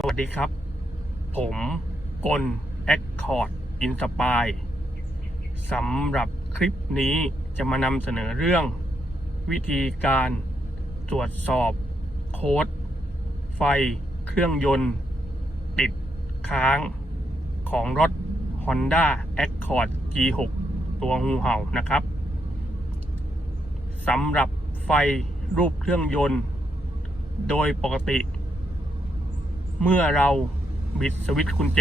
สวัสดีครับ ผมกลแอคคอร์ดอินสปายสำหรับคลิปนี้จะมานำเสนอเรื่อง วิธีการตรวจสอบโค้ด ไฟเครื่องยนต์ ติดค้างของรถ Honda Accord G6 ตัวงูเห่านะครับสำหรับไฟรูปเครื่องยนต์ โดยปกติ เมื่อเราบิดสวิตช์กุญแจ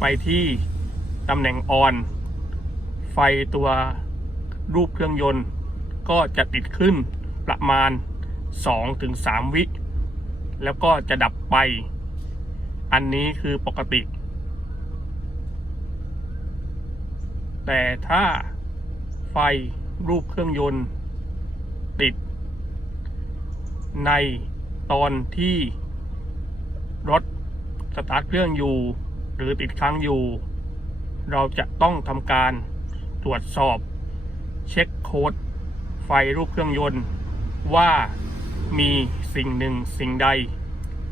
ไปที่ตำแหน่งออน ไฟตัวรูปเครื่องยนต์ ก็จะติดขึ้นประมาณ 2-3 วิ แล้วก็จะดับไป อันนี้คือปกติ แต่ถ้าไฟรูปเครื่องยนต์ ติด ในตอนที่ รถสตาร์ทเครื่องอยู่ หรือติดค้างอยู่ เราจะต้องทำการตรวจสอบ เช็คโค้ดไฟรูปเครื่องยนต์ ว่ามีสิ่งหนึ่งสิ่งใด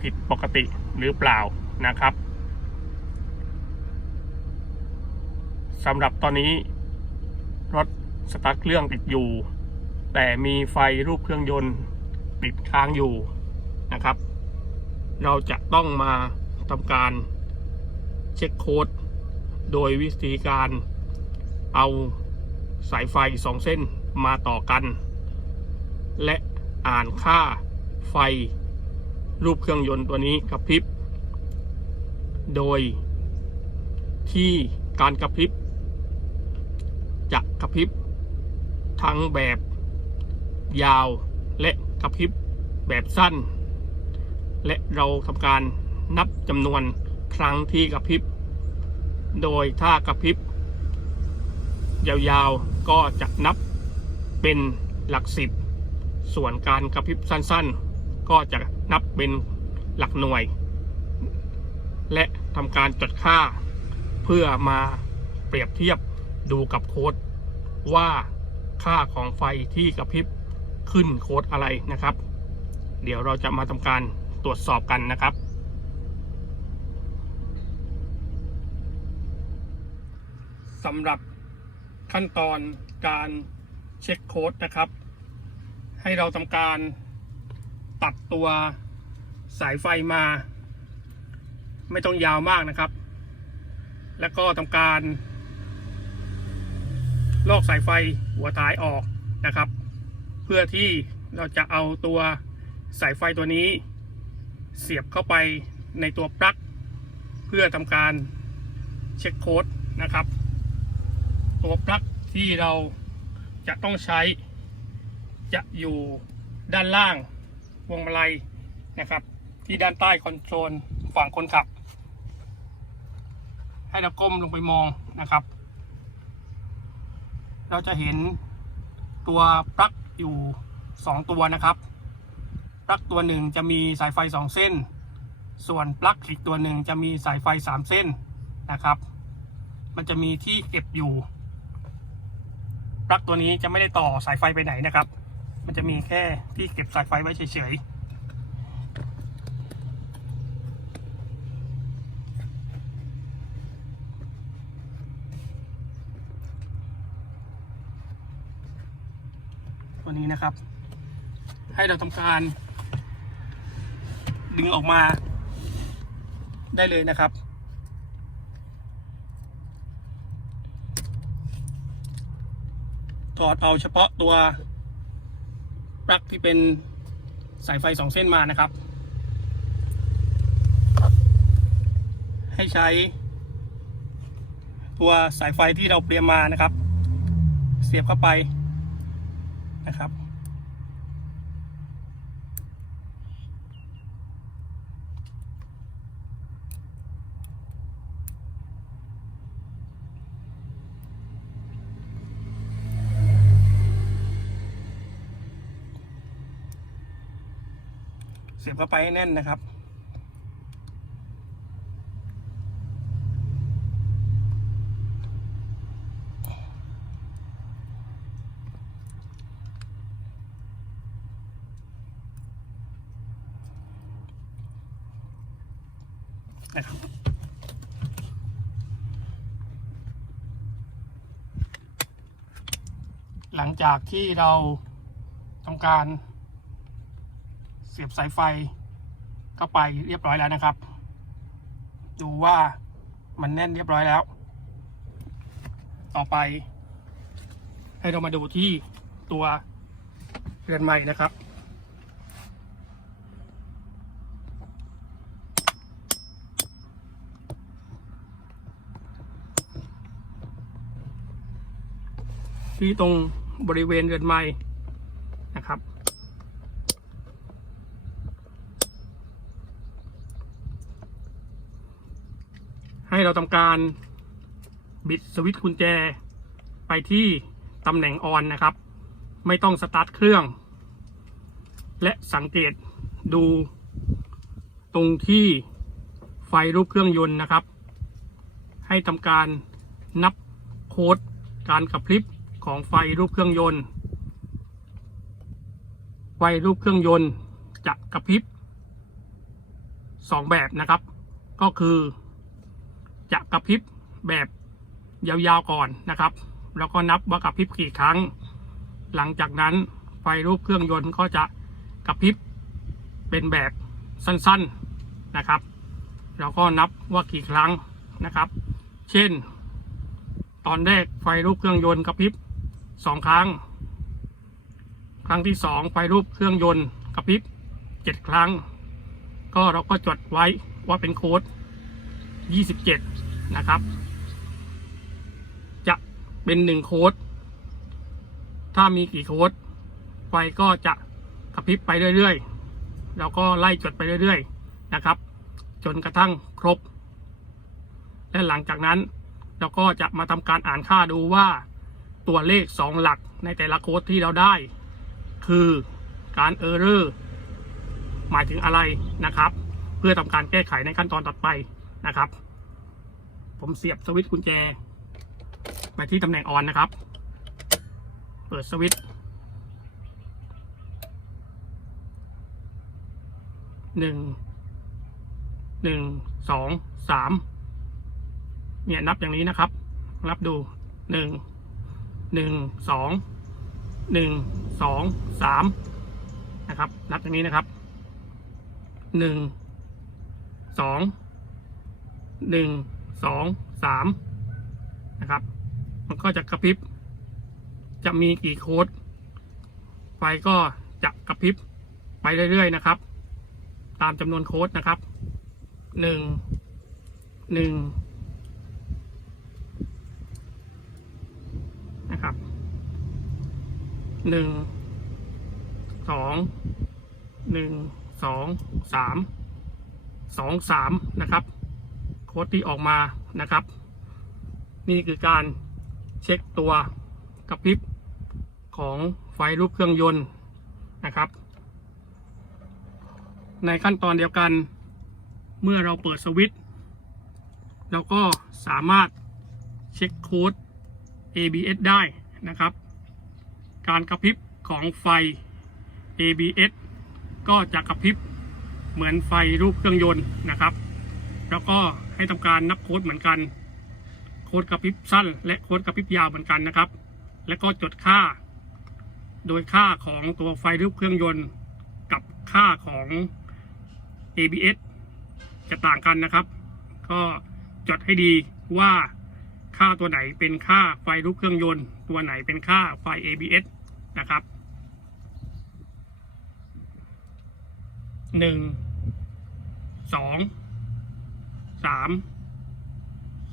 ผิดปกติหรือเปล่านะครับสำหรับตอนนี้ รถสตาร์ทเครื่องติดอยู่ แต่มีไฟรูปเครื่องยนต์ติดค้างอยู่นะครับ เราจะต้องมาทำการเช็คโค้ด โดยวิธีการเอาสายไฟสองเส้นมาต่อกัน และอ่านค่าไฟรูปเครื่องยนต์ตัวนี้กระพริบ โดยที่การกระพริบ จะกระพริบ ทั้งแบบยาวและกระพริบแบบสั้น และเราทำการนับจำนวนครั้งที่กระพริบ โดยถ้ากระพริบ ยาวๆก็จะนับเป็นหลักสิบ ส่วนการกระพริบสั้นๆ ก็จะนับเป็นหลักหน่วย และทำการจดค่า เพื่อมาเปรียบเทียบดูกับโค้ดว่าค่าของไฟที่กระพริบขึ้นโค้ดอะไรนะครับ เดี๋ยวเราจะมาทำการ ตรวจสอบกันนะครับ สำหรับขั้นตอนการเช็คโค้ดนะครับ ให้เราทำการตัดตัวสายไฟมา ไม่ต้องยาวมากนะครับ แล้วก็ทำการลอกสายไฟหัวท้ายออกนะครับ เพื่อที่เราจะเอาตัวสายไฟตัวนี้ เสียบเข้าไปในตัวปลั๊กเพื่อทำการเช็คโค้ดนะครับ ตัวปลั๊กที่เราจะต้องใช้ จะอยู่ด้านล่างวงมาลัยนะครับ ที่ด้านใต้คอนโซลฝั่งคนขับ ให้เราก้มลงไปมองนะครับ เราจะเห็นตัวปลั๊กอยู่ 2 ตัวนะครับ ปลั๊กตัวหนึ่งจะมีสายไฟ 2 เส้น ส่วนปลั๊กอีกตัวหนึ่งจะมีสายไฟ 3 เส้นนะครับ มันจะมีที่เก็บอยู่ ปลั๊กตัวนี้จะไม่ได้ต่อสายไฟไปไหนนะครับ มันจะมีแค่ที่เก็บสายไฟไว้เฉยๆตัวนี้นะครับ ให้เราทำการ ดึงออกมา ได้เลยนะครับ ถอดเอาเฉพาะตัวปลั๊กที่เป็นสายไฟสองเส้นมานะครับ ให้ใช้ ตัวสายไฟที่เราเตรียมมานะครับ เสียบเข้าไปนะครับ สียบเข้าไปให้แน่นนะครับ นะครับหลังจากที่เราทำการ เสียบสายไฟเข้าไปเรียบร้อยแล้วนะครับ ดูว่ามันแน่นเรียบร้อยแล้ว ต่อไป ให้เรามาดูที่ตัวเรือนใหม่นะครับ ที่ตรงบริเวณเรือนไม้นะครับ ให้เราทำการบิดสวิตช์กุญแจไปที่ตำแหน่งออนนะครับ ไม่ต้องสตาร์ทเครื่อง และสังเกตดูตรงที่ไฟรูปเครื่องยนต์นะครับ ให้ทำการนับโค้ดการกระพริบของไฟรูปเครื่องยนต์ ไฟรูปเครื่องยนต์จะกระพริบสองแบบนะครับ ก็คือ จะกระพริบแบบยาวๆก่อนนะครับ แล้วก็นับว่ากระพริบกี่ครั้ง หลังจากนั้นไฟรูปเครื่องยนต์ก็จะกระพริบเป็นแบบสั้นๆนะครับ แล้วก็นับว่ากี่ครั้งนะครับ เช่น ตอนแรกไฟรูปเครื่องยนต์กระพริบสองครั้ง ครั้งที่สองไฟรูปเครื่องยนต์กระพริบเจ็ดครั้ง ก็เราก็จดไว้ว่าเป็นโค้ด 27 นะครับ จะเป็นหนึ่งโค้ด ถ้ามีกี่โค้ด ไฟก็จะกระพริบไปเรื่อยๆ แล้วก็ไล่จดไปเรื่อยๆ นะครับ จนกระทั่งครบ และหลังจากนั้นเราก็จะมาทำการอ่านค่าดูว่าตัวเลขสองหลักในแต่ละโค้ดที่เราได้ คือการเออร์เรอร์หมายถึงอะไรนะครับ เพื่อทำการแก้ไขในขั้นตอนต่อไป นะครับ ผมเสียบสวิตช์กุญแจ ไปที่ตำแหน่งออนนะครับ เปิดสวิตช์หนึ่งหนึ่งสองสามเนี่ยนับอย่างนี้นะครับ นับดูหนึ่งหนึ่งสองหนึ่งสองสามนะครับ นับอย่างนี้นะครับหนึ่งสอง หนึ่งสองสามนะครับ มันก็จะกระพริบ จะมีกี่โค้ด ไฟก็จะกระพริบไปเรื่อยๆนะครับ ตามจำนวนโค้ดนะครับหนึ่งหนึ่งนะครับหนึ่งสองหนึ่งสองสามสองสามนะครับ ดที่ออกมานะครับ นี่คือการเช็คตัวกระพริบของไฟรูปเครื่องยนต์นะครับ ในขั้นตอนเดียวกัน เมื่อเราเปิดสวิตช์เราก็สามารถเช็คโค้ด ABS ได้นะครับ การกระพริบของไฟ ABS ก็จะกระพริบเหมือนไฟรูปเครื่องยนต์นะครับ แล้วก็ให้ทำการนับโค้ดเหมือนกัน โค้ดกระพริบสั้น และโค้ดกระพริบยาวเหมือนกันนะครับ แล้วก็จดค่า โดยค่าของตัวไฟรูปเครื่องยนต์กับค่าของ ABS จะต่างกันนะครับ ก็จดให้ดีว่าค่าตัวไหนเป็นค่าไฟรูปเครื่องยนต์ ตัวไหนเป็นค่าไฟ ABS นะครับหนึ่ง สาม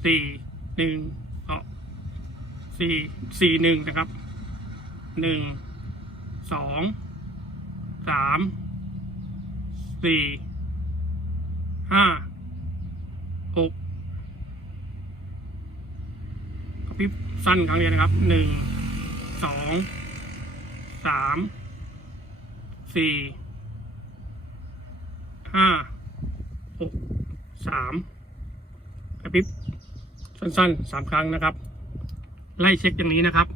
สี่หนึ่งเออสี่สี่หนึ่งนะครับหนึ่งสองสามสี่ห้าหกกระพริบสั้นครั้งเดียวนะครับหนึ่งสองสามสี่ห้าหกสาม พริบสั้นๆสามครั้งนะครับ ไล่เช็คอย่างนี้นะครับ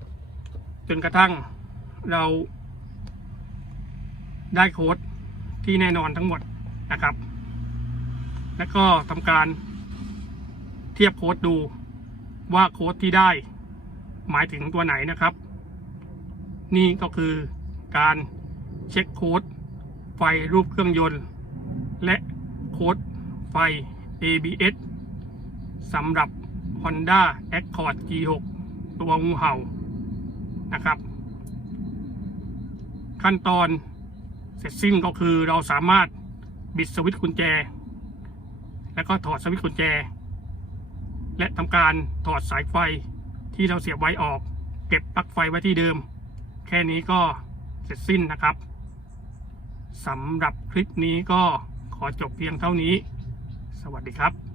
จนกระทั่งเราได้โค้ดที่แน่นอนทั้งหมดนะครับ และก็ทำการเทียบโค้ดดูว่าโค้ดที่ได้หมายถึงตัวไหนนะครับ นี่ก็คือการเช็คโค้ดไฟรูปเครื่องยนต์ และโค้ดไฟ ABS สำหรับ Honda Accord G6 ตัวงูเห่านะครับ ขั้นตอนเสร็จสิ้นก็คือเราสามารถบิดสวิตช์กุญแจ แล้วก็ถอดสวิตช์กุญแจ และทำการถอดสายไฟที่เราเสียบไว้ออก เก็บปลั๊กไฟไว้ที่เดิม แค่นี้ก็เสร็จสิ้นนะครับสำหรับคลิปนี้ก็ขอจบเพียงเท่านี้ สวัสดีครับ